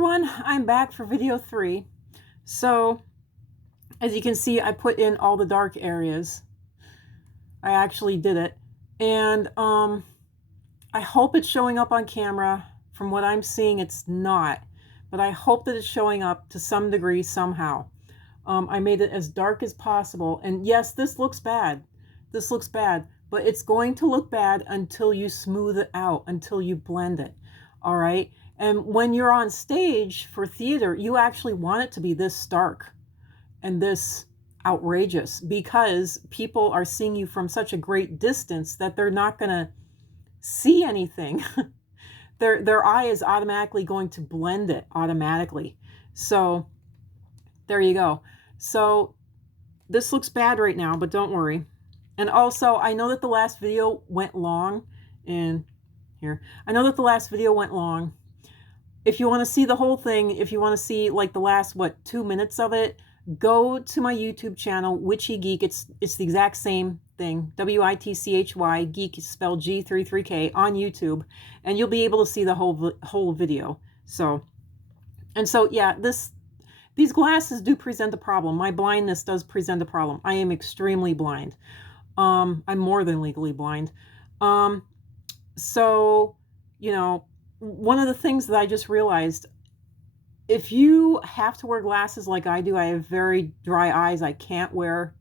everyone, I'm back for video 3. So as you can see, I put in all the dark areas. I actually did it, and I hope it's showing up on camera. From what I'm seeing, it's not, but I hope that it's showing up to some degree somehow. I made it as dark as possible, and yes, this looks bad. This looks bad, but it's going to look bad until you smooth it out, until you blend it. All right. And when you're on stage for theater, you actually want it to be this stark and this outrageous, because people are seeing you from such a great distance that they're not going to see anything. Their eye is automatically going to blend it automatically. So there you go. So this looks bad right now, but don't worry. And also, I know that the last video went long, and here, I know that the last video went long. If you want to see the whole thing, if you want to see like the last, 2 minutes of it, go to my YouTube channel, Witchy Geek. It's the exact same thing, W-I-T-C-H-Y, Geek is spelled G33K, on YouTube, and you'll be able to see the whole video. So yeah, these glasses do present a problem. My blindness does present a problem. I am extremely blind. I'm more than legally blind. So, you know, one of the things that I just realized, if you have to wear glasses like I do, I have very dry eyes. I can't wear,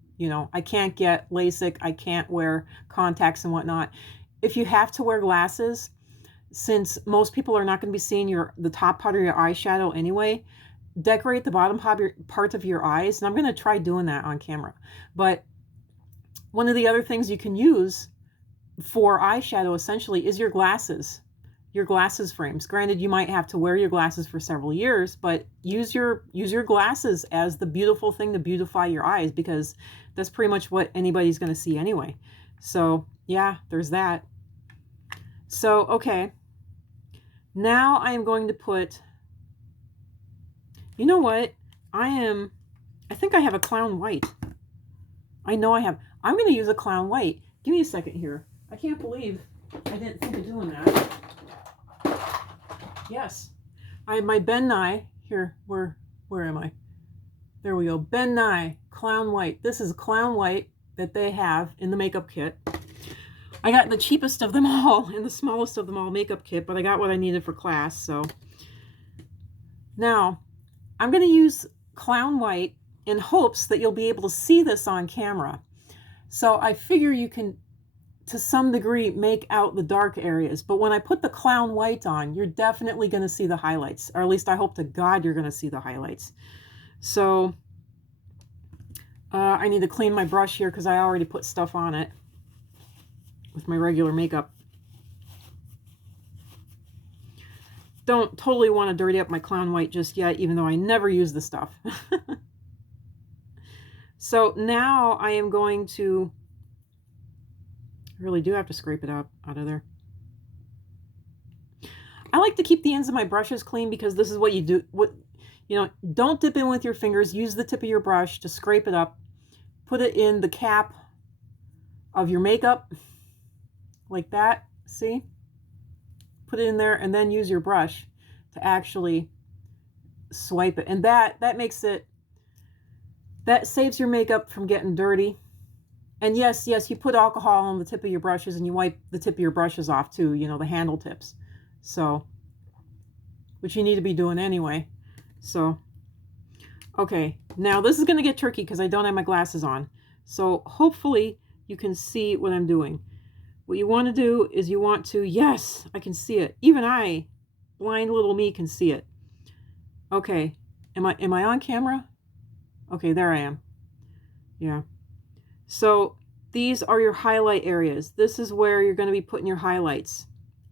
I can't get LASIK. I can't wear contacts and whatnot. If you have to wear glasses, since most people are not going to be seeing the top part of your eyeshadow anyway, decorate the bottom part of your eyes. And I'm going to try doing that on camera. But one of the other things you can use for eyeshadow essentially is your glasses frames. Granted, you might have to wear your glasses for several years, but use your glasses as the beautiful thing to beautify your eyes, because that's pretty much what anybody's going to see anyway. So yeah, there's that. So okay, now I am going to put, you know what, I think I have a clown white. I know I have. I'm going to use a clown white. Give me a second here. I can't believe I didn't think of doing that. Yes, I have my Ben Nye here. Where am I? There we go. Ben Nye Clown White. This is Clown White that they have in the makeup kit. I got the cheapest of them all and the smallest of them all makeup kit, but I got what I needed for class. So now I'm going to use Clown White in hopes that you'll be able to see this on camera. So I figure you can, to some degree, make out the dark areas. But when I put the clown white on, you're definitely going to see the highlights. Or at least I hope to God you're going to see the highlights. So I need to clean my brush here because I already put stuff on it with my regular makeup. Don't totally want to dirty up my clown white just yet, even though I never use the stuff. So now I am going to, I really do have to scrape it out of there. I like to keep the ends of my brushes clean because this is what you do. Don't dip in with your fingers. Use the tip of your brush to scrape it up. Put it in the cap of your makeup like that. See? Put it in there and then use your brush to actually swipe it. And that makes it, that saves your makeup from getting dirty. And yes, you put alcohol on the tip of your brushes and you wipe the tip of your brushes off too, the handle tips. So, which you need to be doing anyway. So, okay, now this is going to get tricky because I don't have my glasses on. So hopefully you can see what I'm doing. What you want to do is you want to, yes, I can see it. Even I, blind little me, can see it. Okay, am I on camera? Okay, there I am. Yeah. So these are your highlight areas. This is where you're going to be putting your highlights.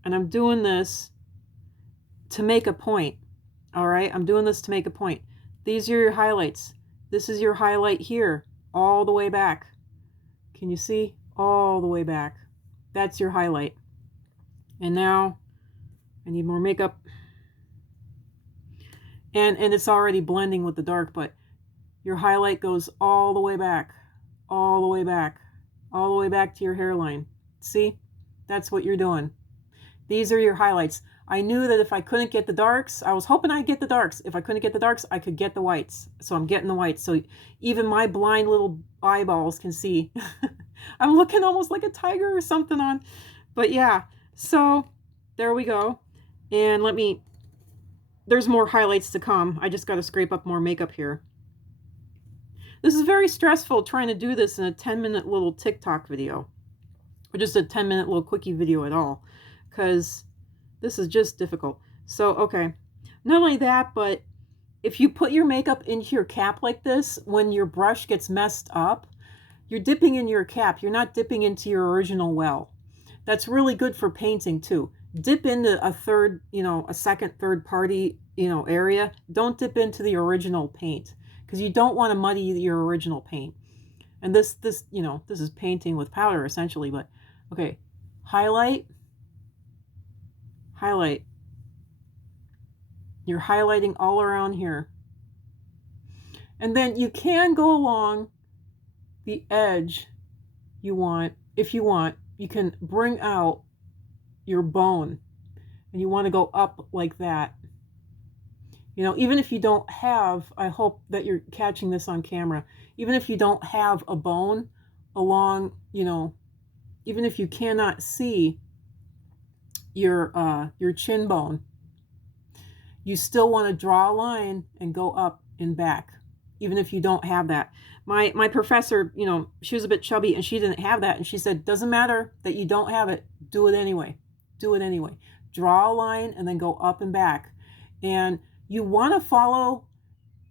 And I'm doing this to make a point. All right, I'm doing this to make a point. These are your highlights. This is your highlight here, all the way back. Can you see? All the way back. That's your highlight. And now I need more makeup. And it's already blending with the dark, but your highlight goes all the way back, all the way back, all the way back to your hairline. See? That's what you're doing. These are your highlights. I knew that if I couldn't get the darks, I was hoping I'd get the darks. If I couldn't get the darks, I could get the whites. So I'm getting the whites. So even my blind little eyeballs can see. I'm looking almost like a tiger or something on. But yeah, so there we go. And there's more highlights to come. I just got to scrape up more makeup here. This is very stressful trying to do this in a 10-minute little TikTok video. Or just a 10-minute little quickie video at all. Because this is just difficult. So, okay. Not only that, but if you put your makeup into your cap like this, when your brush gets messed up, you're dipping in your cap. You're not dipping into your original well. That's really good for painting too. Dip into a second, third party, area. Don't dip into the original paint because you don't want to muddy your original paint. And this is painting with powder essentially, but okay. Highlight. You're highlighting all around here. And then you can go along the edge if you want, you can bring out your bone and you want to go up like that. Even if you don't have, I hope that you're catching this on camera, even if you don't have a bone along, even if you cannot see your chin bone, you still want to draw a line and go up and back, even if you don't have that. My professor, she was a bit chubby and she didn't have that. And she said, doesn't matter that you don't have it. Do it anyway. Do it anyway. Draw a line and then go up and back. And you want to follow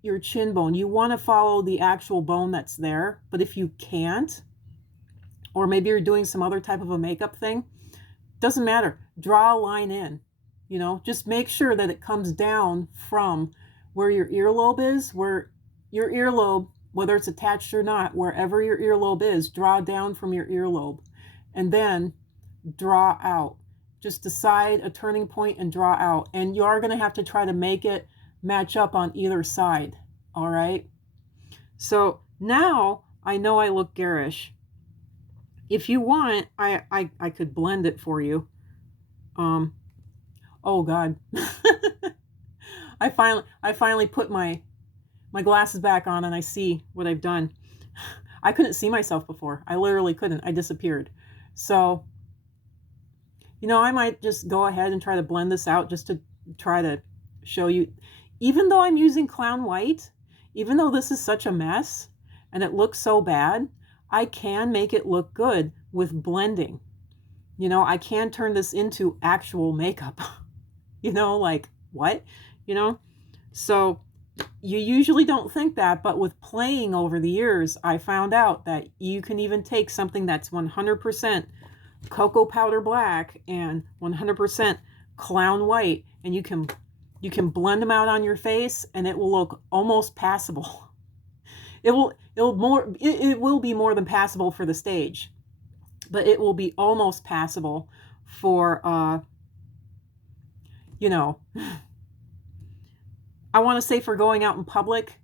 your chin bone. You want to follow the actual bone that's there. But if you can't, or maybe you're doing some other type of a makeup thing, doesn't matter. Draw a line in, just make sure that it comes down from where your earlobe is, where your earlobe, whether it's attached or not, wherever your earlobe is, draw down from your earlobe and then draw out. Just decide a turning point and draw out. And you are going to have to try to make it match up on either side. All right. So now I know I look garish. If you want, I could blend it for you. Oh God. I finally put my glasses back on and I see what I've done. I couldn't see myself before. I literally couldn't. I disappeared. So, I might just go ahead and try to blend this out just to try to show you. Even though I'm using clown white, even though this is such a mess and it looks so bad, I can make it look good with blending. I can turn this into actual makeup. Like what? So you usually don't think that, but with playing over the years, I found out that you can even take something that's 100% cocoa powder black and 100% clown white, and you can blend them out on your face and it will look almost passable. It will be more than passable for the stage, but it will be almost passable for I want to say for going out in public,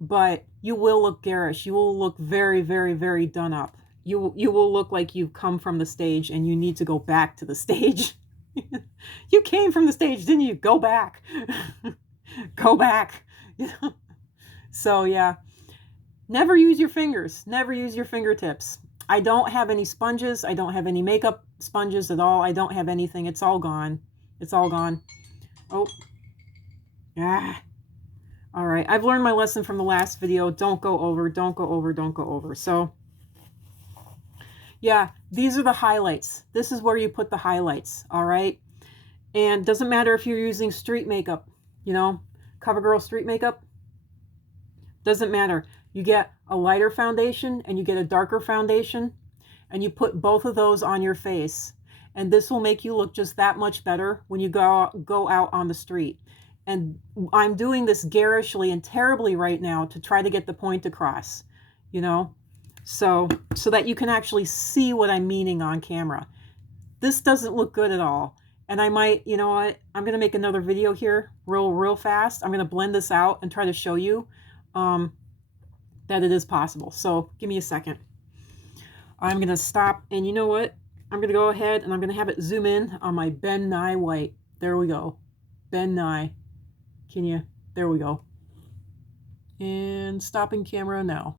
but you will look garish. You will look very, very, very done up. You will look like you've come from the stage and you need to go back to the stage. You came from the stage, didn't you? Go back. Go back. So yeah, never use your fingers. Never use your fingertips. I don't have any sponges. I don't have any makeup sponges at all. I don't have anything. It's all gone. It's all gone. Oh. Ah. All right. I've learned my lesson from the last video. Don't go over, don't go over, don't go over. So yeah, these are the highlights. This is where you put the highlights. All right. And doesn't matter if you're using street makeup, CoverGirl street makeup. Doesn't matter. You get a lighter foundation and you get a darker foundation and you put both of those on your face. And this will make you look just that much better when you go out on the street. And I'm doing this garishly and terribly right now to try to get the point across, so that you can actually see what I'm meaning on camera. This doesn't look good at all. And I might, what, I'm going to make another video here real fast. I'm going to blend this out and try to show you that it is possible. So give me a second. I'm going to stop. And you know what? I'm going to go ahead and I'm going to have it zoom in on my Ben Nye white. There we go. Ben Nye. Can you? There we go. And stopping camera now.